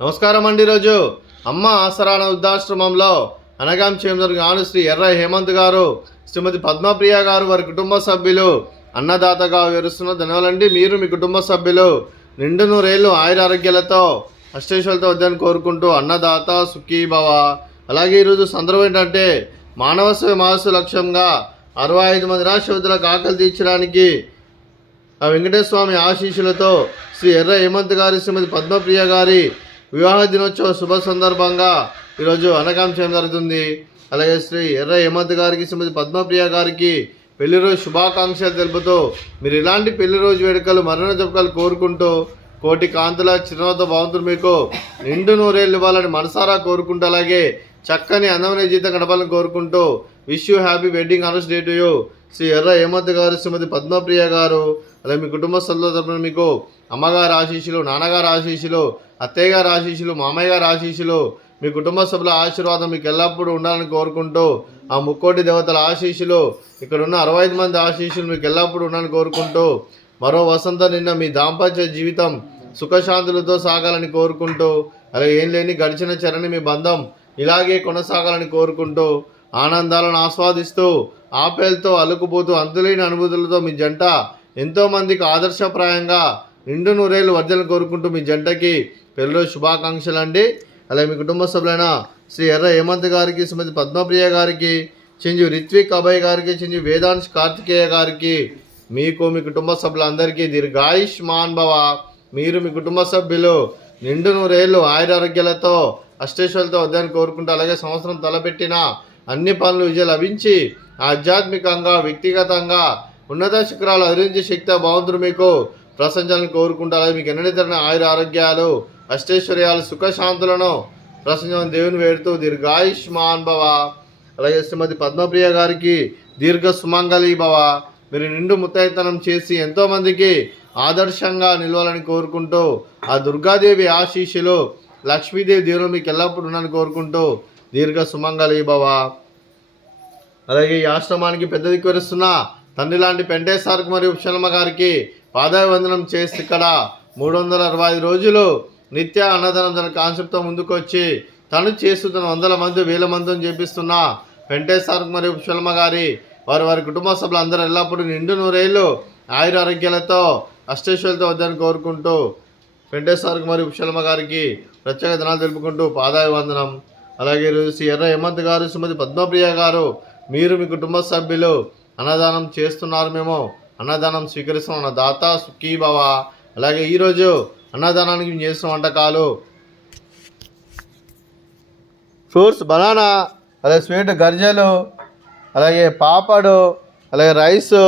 నమస్కారం అండి. ఈరోజు అమ్మ ఆసరాన వృద్ధాశ్రమంలో అనగాం చేమదుర్గ ఆను శ్రీ ఎర్ర హేమంత్ గారు, శ్రీమతి పద్మప్రియ గారు, వారి కుటుంబ సభ్యులు అన్నదాతగా వివరిస్తున్న ధన్యవాదాలండి. మీరు మీ కుటుంబ సభ్యులు నిండు నూరేళ్ళు ఆయుర ఆరోగ్యాలతో అష్టైశ్వర్యాలతో వద్దని కోరుకుంటూ అన్నదాత సుఖీభవ. అలాగే ఈరోజు సందర్భం ఏంటంటే మానవ మానసు లక్ష్యంగా 65 మంది రాష్ట్రపతులకు ఆకలి తీర్చడానికి ఆ వెంకటేశ్వర స్వామి ఆశీస్సులతో శ్రీ ఎర్ర హేమంత్ గారి, శ్రీమతి పద్మప్రియ గారి వివాహ దినోత్సవ శుభ సందర్భంగా ఈరోజు అనగాం చేయడం జరుగుతుంది. అలాగే శ్రీ ఎర్ర హేమంత్ గారికి, శ్రీమతి పద్మప్రియ గారికి పెళ్లి రోజు శుభాకాంక్షలు తెలుపుతూ మీరు ఇలాంటి పెళ్లి రోజు వేడుకలు మరణ జపకాలు కోరుకుంటూ కోటి కాంతుల చిరునవ్వుతో భగవంతుడు మీకు నిండు నూరేళ్ళు ఇవ్వాలని మనసారా కోరుకుంటూ, అలాగే చక్కని అందమైన జీవితం గడపాలని కోరుకుంటూ wish you happy wedding anniversary to you Shri Erra Hemanth గారు, శ్రీమతి పద్మప్రియ గారు. అలాగే మీ కుటుంబ సభ్యుల తరపున మీకు అమ్మగారి ఆశీస్సులు, నాన్నగారి ఆశీస్సులు, అత్తయ్య గారి ఆశీస్సులు, మామయ్య గారి ఆశీస్సులు, మీ కుటుంబ సభ్యుల ఆశీర్వాదం మీకు ఎల్లప్పుడూ ఉండాలని కోరుకుంటూ ఆ ముక్కోటి దేవతల ఆశీస్సులు, ఇక్కడ ఉన్న 65 మంది ఆశీస్సులు మీకు ఎల్లప్పుడూ ఉండాలని కోరుకుంటూ మరో వసంతం నిన్న మీ దాంపత్య జీవితం సుఖశాంతులతో సాగాలని కోరుకుంటూ, అలాగే ఏం లేని గడిచిన చరణి మీ బంధం ఇలాగే కొనసాగాలని కోరుకుంటూ ఆనందాలను ఆస్వాదిస్తూ ఆపేలతో అలుకుపోతూ అంతులేని అనుభూతులతో మీ జంట ఎంతోమందికి ఆదర్శప్రాయంగా నిండు నూరేళ్ళు వర్ధలను కోరుకుంటూ మీ జంటకి పెళ్ళిరోజు శుభాకాంక్షలు అండి. అలాగే మీ కుటుంబ సభ్యులైన శ్రీ ఎర్ర హేమంత్ గారికి, శ్రీమతి పద్మప్రియ గారికి, చెంజు రిత్విక్ అభయ్ గారికి, చెంజు వేదాంశ్ కార్తికేయ గారికి, మీకు మీ కుటుంబ సభ్యులందరికీ దీర్ఘాయుష్మాన్ భవ. మీరు మీ కుటుంబ సభ్యులు నిండు నూరేళ్ళు ఆయురారోగ్యాలతో అష్టైశ్వర్యాలతో వద్దని కోరుకుంటూ, అలాగే సంవత్సరం తలపెట్టిన అన్ని పనులు విజయం లభించి ఆధ్యాత్మికంగా వ్యక్తిగతంగా ఉన్నత శిఖరాలు అధిరించే శక్తి భగవంతుడు మీకు ప్రశంసలను కోరుకుంటూ, అలాగే మీకు ఎన్నడెతన ఆయుర ఆరోగ్యాలు అష్టైశ్వర్యాలు సుఖశాంతులను ప్రశంసలను దేవుని వేడుతూ దీర్ఘాయుష్మాన్ భవ. అలాగే శ్రీమతి పద్మప్రియ గారికి దీర్ఘ సుమంగళి భవ. మీరు నిండు ముత్తైతనం చేసి ఎంతోమందికి ఆదర్శంగా నిలవాలని కోరుకుంటూ ఆ దుర్గాదేవి ఆశీస్సులు, లక్ష్మీదేవి దేవుడు మీకు ఎల్లప్పుడూ ఉన్నాలని కోరుకుంటూ దీర్ఘ సుమంగళి భవ. అలాగే ఈ ఆశ్రమానికి పెద్ద దిక్కు వరుస్తున్న తండ్రి లాంటి పెంటేశ్వరకు మరియు ఉషలమ్మ గారికి పాదాభివందనం చేసి ఇక్కడ 365 రోజులు నిత్య అన్నదానం తన కాన్సెప్ట్తో ముందుకు వచ్చి తను చేస్తున్న 100 మంది 1000 మందిని చేపిస్తున్న పెంటేశ్వరకు మరియు ఉషలమ్మ గారి వారి కుటుంబ సభ్యులు అందరూ ఎల్లప్పుడూ నిండు నూరేళ్ళు ఆయుర ఆరోగ్యాలతో అష్టైశ్వర్యాలతో వద్దని కోరుకుంటూ పెంటేశ్వరకు మరియు ఉషలమ్మ గారికి ప్రత్యేక ధనాలు తెలుపుకుంటూ పాదాభివందనం. అలాగే ఈరోజు శ్రీ ఎర్ర హేమంత్ గారు, శ్రీమతి పద్మప్రియ గారు, మీరు మీ కుటుంబ సభ్యులు అన్నదానం చేస్తున్నారు, మేము అన్నదానం స్వీకరిస్తున్నాం. దాత సుఖీభవ. అలాగే ఈరోజు అన్నదానానికి మేము చేస్తున్న వంటకాలు ఫ్రూట్స్ బనానా, అలాగే స్వీట్ గర్జలు, అలాగే పాపడు, అలాగే రైసు,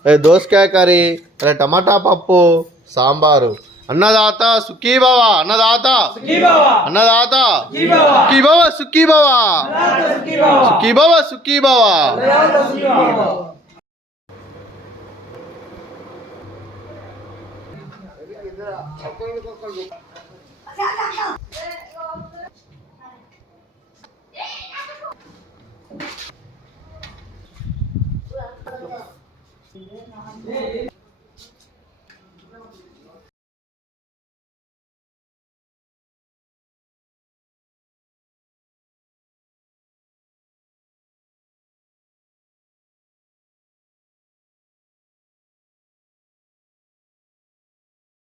అలాగే దోసకాయ కర్రీ, అలాగే టమాటా పప్పు, సాంబారు. అన్నదాత సుఖీభవ. అన్నదాత అన్నదాత సుఖీభవ సుఖీభవ సుఖీభవ సుఖీభవ.